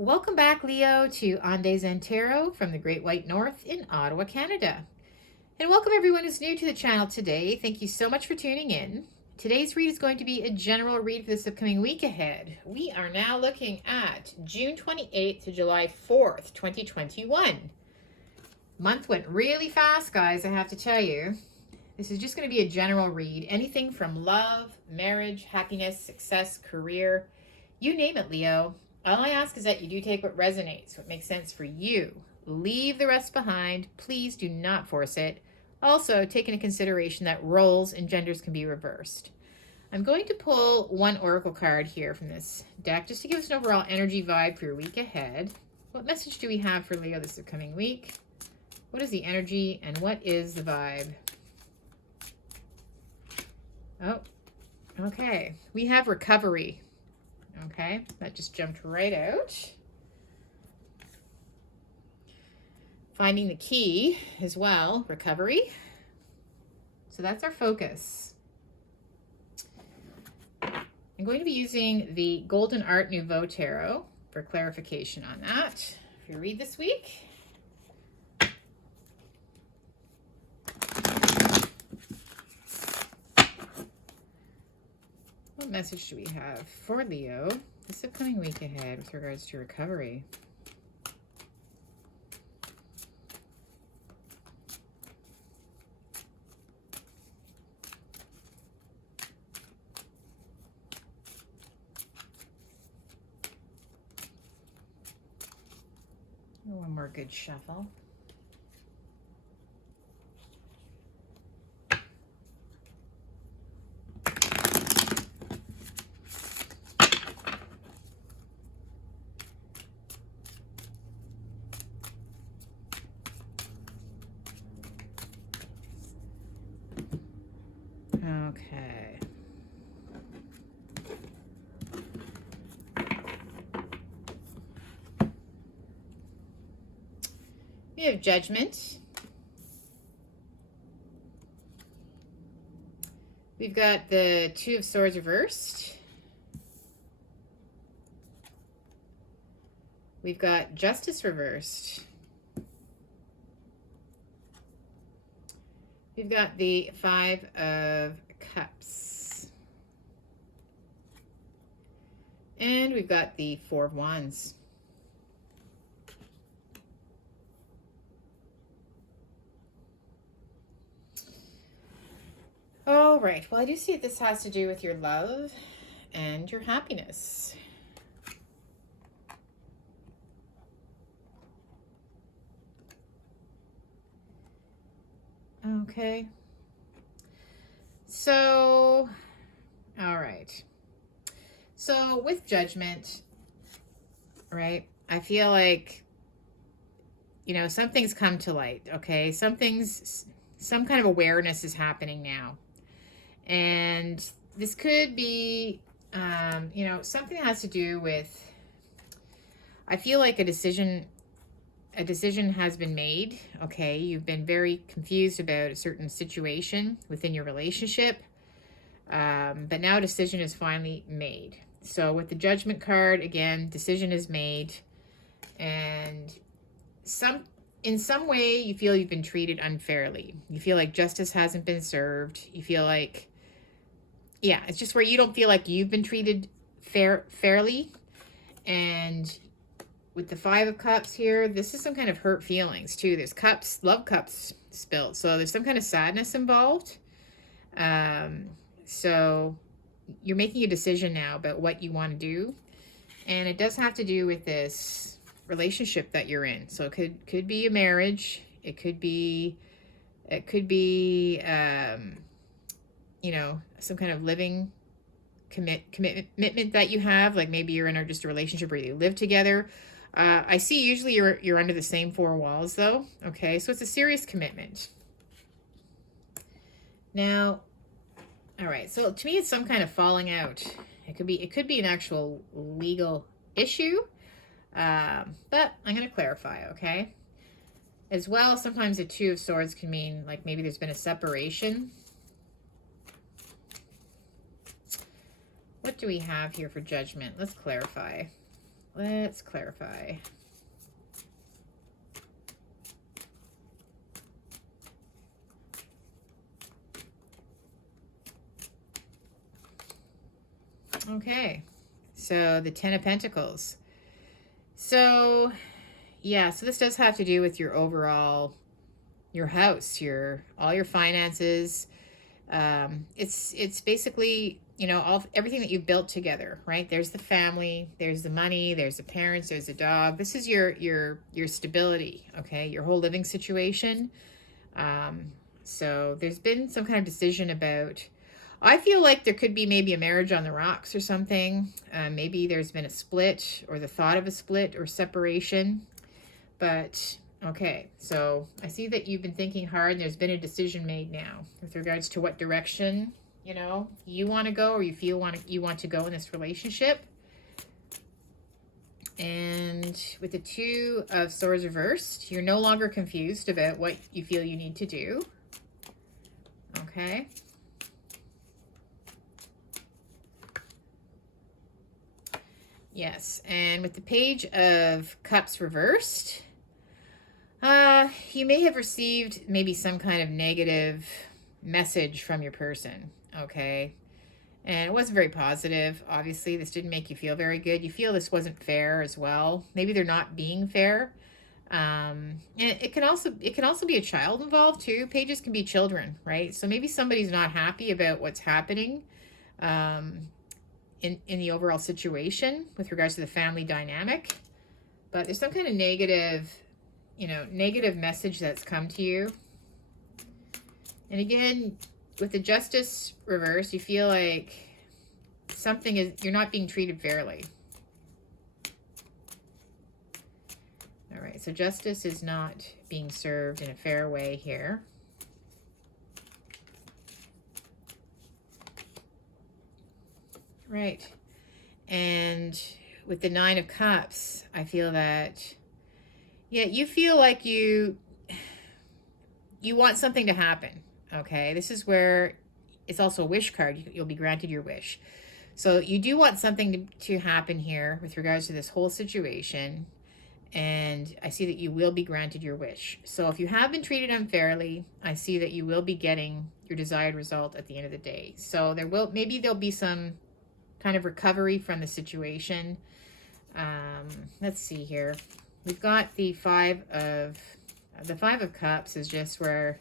Welcome back, Leo, to On Days and Tarot from the Great White North in Ottawa, Canada. And welcome everyone who's new to the channel today. Thank you so much for tuning in. Today's read is going to be a general read for this upcoming week ahead. We are now looking at June 28th to July 4th, 2021. Month went really fast, guys, I have to tell you. This is just going to be a general read. Anything from love, marriage, happiness, success, career, you name it, Leo. All I ask is that you do take what resonates, what makes sense for you. Leave the rest behind. Please do not force it. Also, take into consideration that roles and genders can be reversed. I'm going to pull one oracle card here from this deck just to give us an overall energy vibe for your week ahead. What message do we have for Leo this upcoming week? What is the energy and what is the vibe? Oh, okay. We have recovery. Okay, that just jumped right out. Finding the key as well, recovery. So that's our focus. I'm going to be using the Golden Art Nouveau Tarot for clarification on that for your read this week. What message do we have for Leo this upcoming week ahead with regards to recovery? One more good shuffle. Okay. We have Judgment. We've got the Two of Swords reversed. We've got Justice reversed. We've got the Five of Cups. And we've got the Four of Wands. All right, well, I do see that this has to do with your love and your happiness. Okay. So, all right. So with Judgment, right, I feel like, you know, something's come to light, okay? Some kind of awareness is happening now. And this could be, you know, something that has to do with, I feel like a decision has been made, okay? You've been very confused about a certain situation within your relationship, but now a decision is finally made. So with the Judgment card, again, decision is made, and in some way you feel you've been treated unfairly. You feel like justice hasn't been served. You feel like, yeah, it's just where you don't feel like you've been treated fairly. And with the Five of Cups here, this is some kind of hurt feelings too. There's cups, love cups spilled. So there's some kind of sadness involved. So you're making a decision now about what you want to do. And it does have to do with this relationship that you're in. So it could be a marriage. It could be, you know, some kind of living commitment that you have. Like maybe you're in just a relationship where you live together. I see usually you're under the same four walls though. Okay, so it's a serious commitment. Now, all right, so to me it's some kind of falling out. It could be an actual legal issue, but I'm going to clarify, okay? As well, sometimes the Two of Swords can mean like maybe there's been a separation. What do we have here for Judgment? Let's clarify. Let's clarify. Okay, so the Ten of Pentacles. So, yeah, so this does have to do with your overall, your house, all your finances. It's basically, you know, everything that you've built together, right? There's the family, there's the money, there's the parents, there's the dog. This is your stability, okay? Your whole living situation. So there's been some kind of decision about, I feel like there could be maybe a marriage on the rocks or something. Maybe there's been a split or the thought of a split or separation. But okay, so I see that you've been thinking hard and there's been a decision made now with regards to what direction, you know, you want to go or you feel you want to go in this relationship. And with the Two of Swords reversed, you're no longer confused about what you feel you need to do. Okay. Yes, and with the Page of Cups reversed, you may have received maybe some kind of negative message from your person, okay? And it wasn't very positive. Obviously, this didn't make you feel very good. You feel this wasn't fair as well. Maybe they're not being fair. And it can also be a child involved too. Pages can be children, right? So maybe somebody's not happy about what's happening in the overall situation with regards to the family dynamic. But there's some kind of negative, you know, negative message that's come to you. And again, with the Justice reverse, you feel like you're not being treated fairly. All right, so justice is not being served in a fair way here. Right. And with the Nine of Cups, I feel that, yeah, you feel like you want something to happen. Okay, this is where it's also a wish card. You'll be granted your wish. So you do want something to happen here with regards to this whole situation. And I see that you will be granted your wish. So if you have been treated unfairly, I see that you will be getting your desired result at the end of the day. So maybe there'll be some kind of recovery from the situation. Let's see here. We've got the Five of Cups is just where,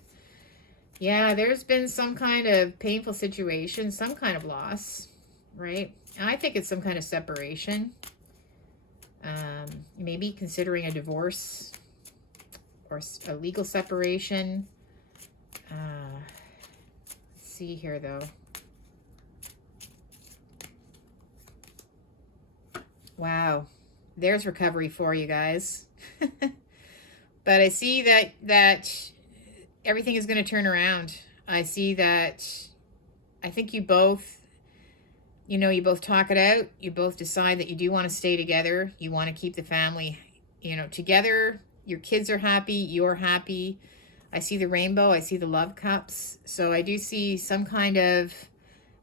yeah, there's been some kind of painful situation, some kind of loss, right? And I think it's some kind of separation. Maybe considering a divorce or a legal separation. Let's see here, though. Wow, there's recovery for you guys. But I see that everything is going to turn around. I see that I think you both talk it out. You both decide that you do want to stay together. You want to keep the family, together. Your kids are happy. You're happy. I see the rainbow. I see the love cups. So I do see some kind of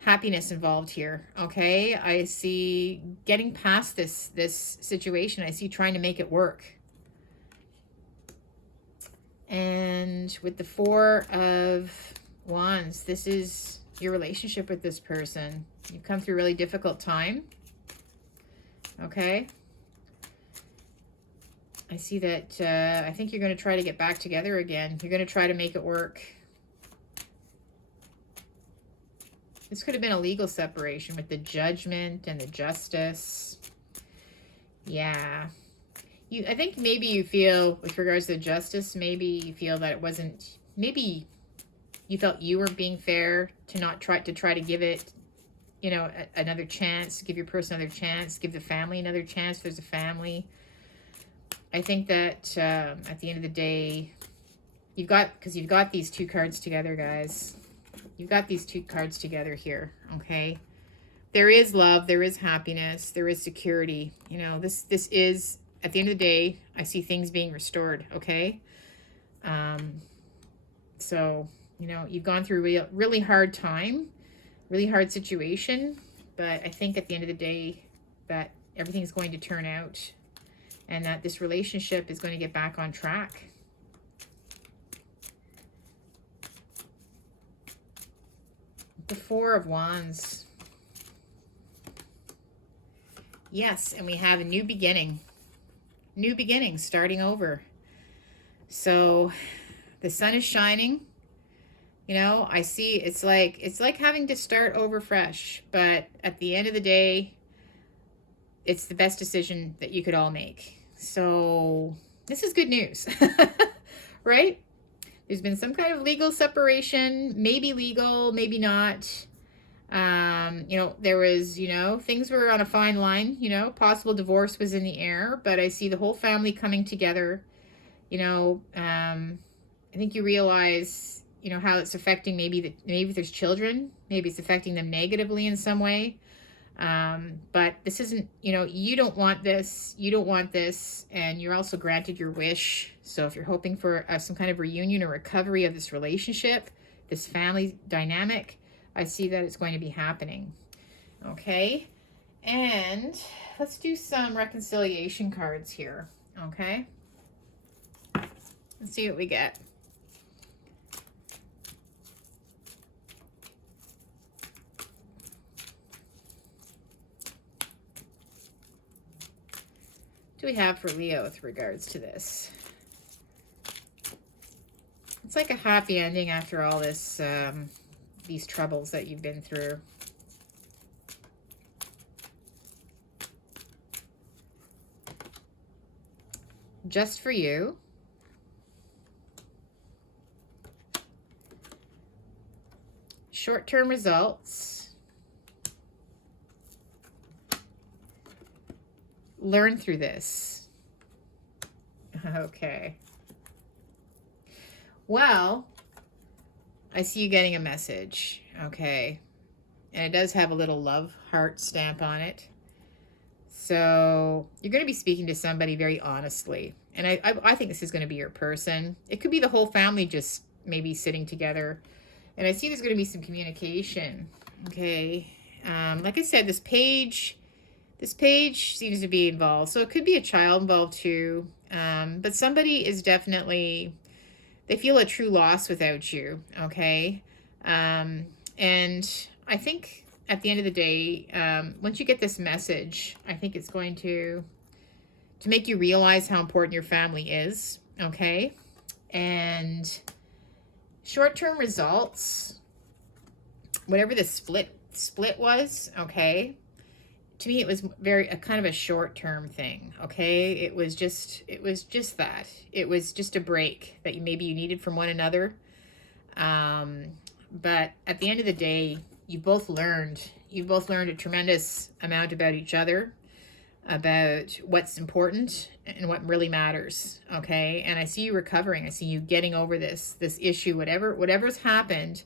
happiness involved here. Okay. I see getting past this situation. I see trying to make it work. And with the Four of Wands, this is your relationship with this person. You've come through a really difficult time. Okay. I see that I think you're going to try to get back together again. You're going to try to make it work. This could have been a legal separation with the Judgment and the Justice. Yeah. I think maybe you feel, with regards to the Justice, maybe you feel that it wasn't, maybe you felt you were being fair to not try to give it, another chance, give your person another chance, give the family another chance. There's a family. I think that at the end of the day, you've got these two cards together, guys. You've got these two cards together here, okay? There is love, there is happiness, there is security. This is, at the end of the day, I see things being restored, okay? So, you've gone through a really hard time, really hard situation, but I think at the end of the day that everything's going to turn out, and that this relationship is going to get back on track. The Four of Wands. Yes, and we have a new beginning. New beginning, starting over. So the sun is shining. You know, I see it's like having to start over fresh, but at the end of the day, it's the best decision that you could all make. So this is good news, right? There's been some kind of legal separation, maybe legal, maybe not. You know, there was, you know, things were on a fine line, you know, possible divorce was in the air, but I see the whole family coming together. You know, I think you realize, you know, how it's affecting maybe there's children, maybe it's affecting them negatively in some way. But this isn't, you know, you don't want this, and you're also granted your wish. So if you're hoping for some kind of reunion or recovery of this relationship, this family dynamic, I see that it's going to be happening. Okay, and let's do some reconciliation cards here. Okay, let's see what we get. What do we have for Leo with regards to this? It's like a happy ending after all this, these troubles that you've been through. Just for you. Short-term results. Learn through this. Okay. Well, I see you getting a message. Okay. And it does have a little love heart stamp on it. So you're going to be speaking to somebody very honestly. And I think this is going to be your person. It could be the whole family just maybe sitting together. And I see there's going to be some communication. Okay. Like I said, this page seems to be involved. So it could be a child involved too. But somebody is definitely, they feel a true loss without you. Okay. And I think at the end of the day, once you get this message, I think it's going to make you realize how important your family is. Okay. And short-term results, whatever the split was, okay, to me it was very a kind of a short-term thing. Okay, it was just that it was just a break that maybe you needed from one another. But at the end of the day, you both learned a tremendous amount about each other, about what's important and what really matters. Okay, and I see you recovering. I see you getting over this issue, whatever's happened.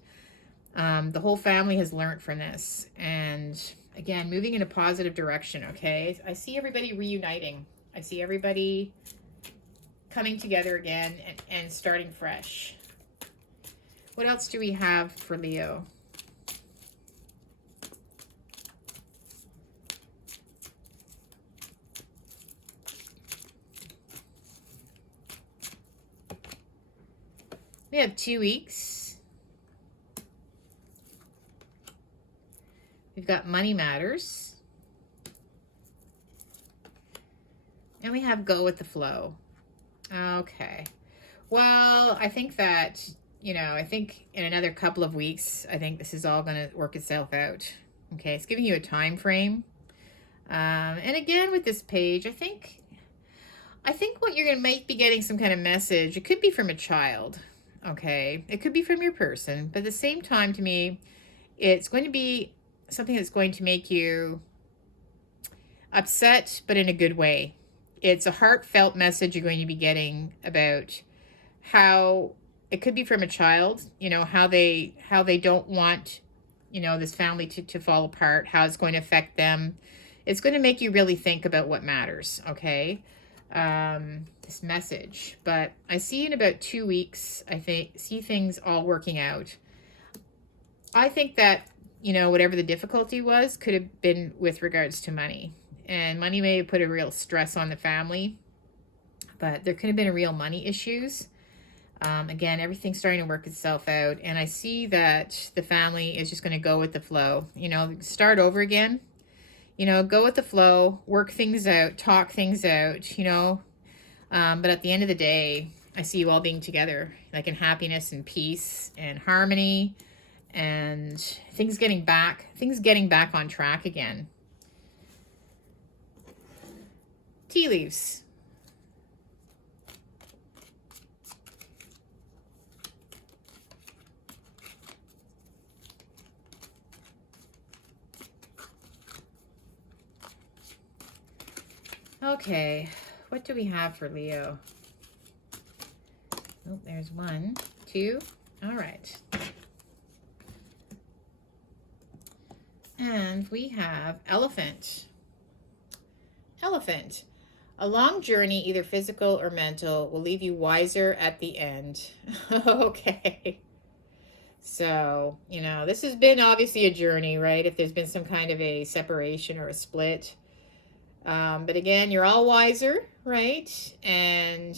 The whole family has learned from this, and again, moving in a positive direction. Okay, I see everybody reuniting. I see everybody coming together again and starting fresh. What else do we have for Leo? We have 2 weeks. We've got money matters. And we have go with the flow. Okay. Well, I think that, you know, I think in another couple of weeks, I think this is all going to work itself out. Okay. It's giving you a time frame. And again, with this page, I think what you're going to be getting some kind of message. It could be from a child. Okay. It could be from your person, but at the same time, to me, it's going to be something that's going to make you upset, but in a good way. It's a heartfelt message you're going to be getting about how it could be from a child, you know, how they don't want, you know, this family to fall apart, how it's going to affect them. It's going to make you really think about what matters. Okay. This message, but I see in about 2 weeks, see things all working out. I think that, you know, whatever the difficulty was could have been with regards to money. and money may have put a real stress on the family, but there could have been real money issues. Again, everything's starting to work itself out, and I see that the family is just going to go with the flow. You know, start over again. You know, go with the flow, work things out, talk things out, you know. But at the end of the day, I see you all being together, like in happiness and peace and harmony, and things getting back on track again. Tea leaves. Okay, what do we have for Leo? Oh, there's 1, 2. All right. And we have elephant. Elephant. A long journey, either physical or mental, will leave you wiser at the end. Okay. So, you know, this has been obviously a journey, right? If there's been some kind of a separation or a split. But again, you're all wiser, right? And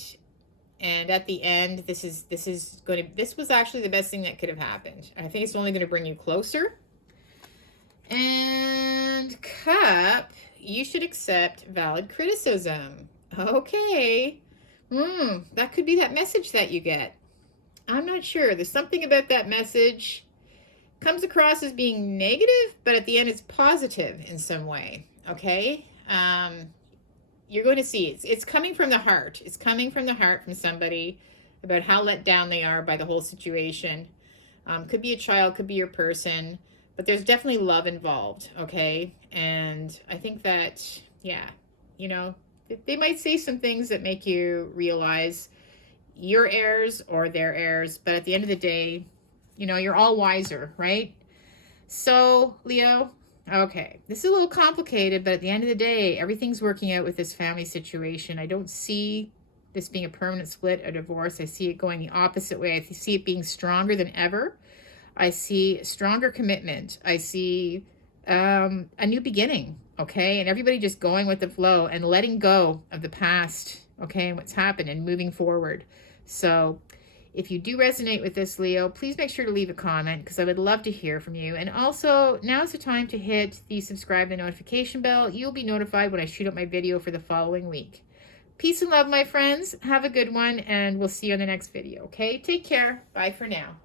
at the end, this was actually the best thing that could have happened. I think it's only going to bring you closer. And cup, you should accept valid criticism. Okay. That could be that message that you get. I'm not sure. There's something about that message. Comes across as being negative, but at the end it's positive in some way. Okay. You're going to see it's coming from the heart. It's coming from the heart from somebody about how let down they are by the whole situation. Could be a child, could be your person, but there's definitely love involved. Okay. And I think that, yeah, you know, they might say some things that make you realize your heirs or their heirs, but at the end of the day, you know, you're all wiser, right? So, Leo, okay, this is a little complicated, but at the end of the day, everything's working out with this family situation. I don't see this being a permanent split, a divorce. I see it going the opposite way. I see it being stronger than ever. I see stronger commitment. I see a new beginning, okay? And everybody just going with the flow and letting go of the past, okay, and what's happened and moving forward. So if you do resonate with this, Leo, please make sure to leave a comment because I would love to hear from you. And also, now's the time to hit the subscribe and notification bell. You'll be notified when I shoot up my video for the following week. Peace and love, my friends. Have a good one, and we'll see you on the next video, okay? Take care. Bye for now.